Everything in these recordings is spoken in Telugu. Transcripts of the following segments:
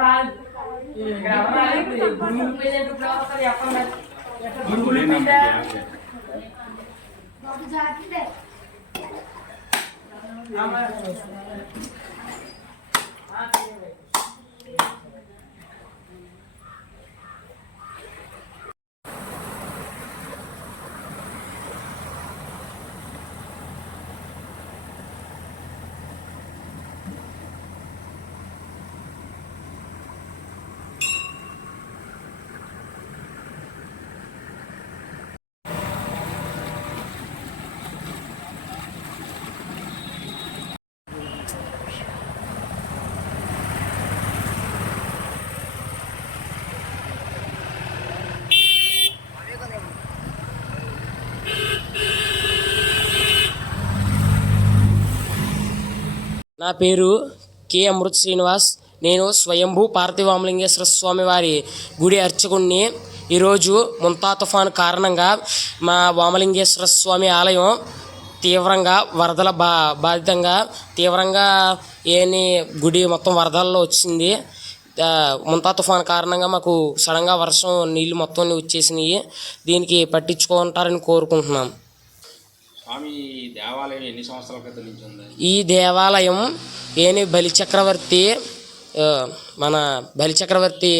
రాలేదు ఇక్కడ ఎవరు రాలేదు గురువులు పోయినప్పుడు ఎవరు వస్తారు Ama నా పేరు కె అమృత్ శ్రీనివాస్. నేను స్వయంభూ పార్థివామలింగేశ్వర స్వామి వారి గుడి అర్చకుణ్ణి. ఈరోజు ముంతా తుఫాను కారణంగా మా వామలింగేశ్వర స్వామి ఆలయం తీవ్రంగా వరదల బా బాధితంగా తీవ్రంగా ఏని గుడి మొత్తం వరదల్లో వచ్చింది. ముంతా తుఫాను కారణంగా మాకు సడన్గా వర్షం నీళ్ళు మొత్తం వచ్చేసినాయి. దీనికి పట్టించుకుంటారని కోరుకుంటున్నాం. స్వామి ఈ దేవాలయం ఎన్ని సంవత్సరాల క్రితం నుంచి ఉంది? ఈ దేవాలయం ఏని బలిచక్రవర్తి మన బలిచక్రవర్తి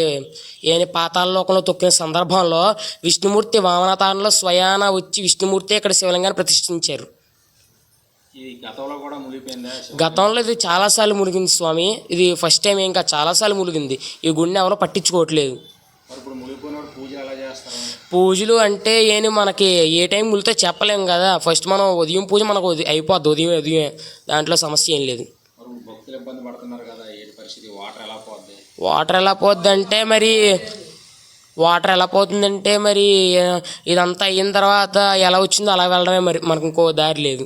ఏని పాతాళలోకంలో తొక్కిన సందర్భంలో విష్ణుమూర్తి వామనతారంలో స్వయాన వచ్చి విష్ణుమూర్తి ఇక్కడ శివలింగాన్ని ప్రతిష్ఠించారు. గతంలో కూడా మునిగిపోయిందా గతంలో ఇది చాలాసార్లు మునిగింది స్వామి. ఇది ఫస్ట్ టైం ఇంకా చాలాసార్లు మునిగింది. ఈ గుడిని ఎవరో పట్టించుకోవట్లేదు. ఇప్పుడు ఎలా చేస్తారు? పూజలు అంటే ఏని మనకి ఏ టైం ములితే చెప్పలేం కదా. ఫస్ట్ మనం ఉదయం పూజ మనకు ఉదయం అయిపోద్ది ఉదయం ఉదయం దాంట్లో సమస్య ఏం లేదు. వాటర్ ఎలా పోద్ది? వాటర్ ఎలా పోద్దంటే మరి వాటర్ ఎలా పోతుందంటే మరి ఇదంతా అయిన తర్వాత ఎలా వచ్చిందో అలా వెళ్ళడమే మరి మనకు ఇంకో దారి లేదు.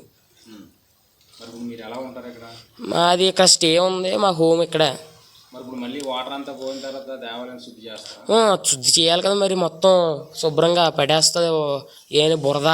మాది ఇక్కడ స్టే ఉంది మా హోమ్ ఇక్కడ. మరి ఇప్పుడు మళ్ళీ వాటర్ అంతా పోయిన తర్వాత దేవాలయం శుద్ధి చేస్తారా? శుద్ధి చేయాలి కదా మరి మొత్తం శుభ్రంగా పడేస్తుంది ఏని బురద.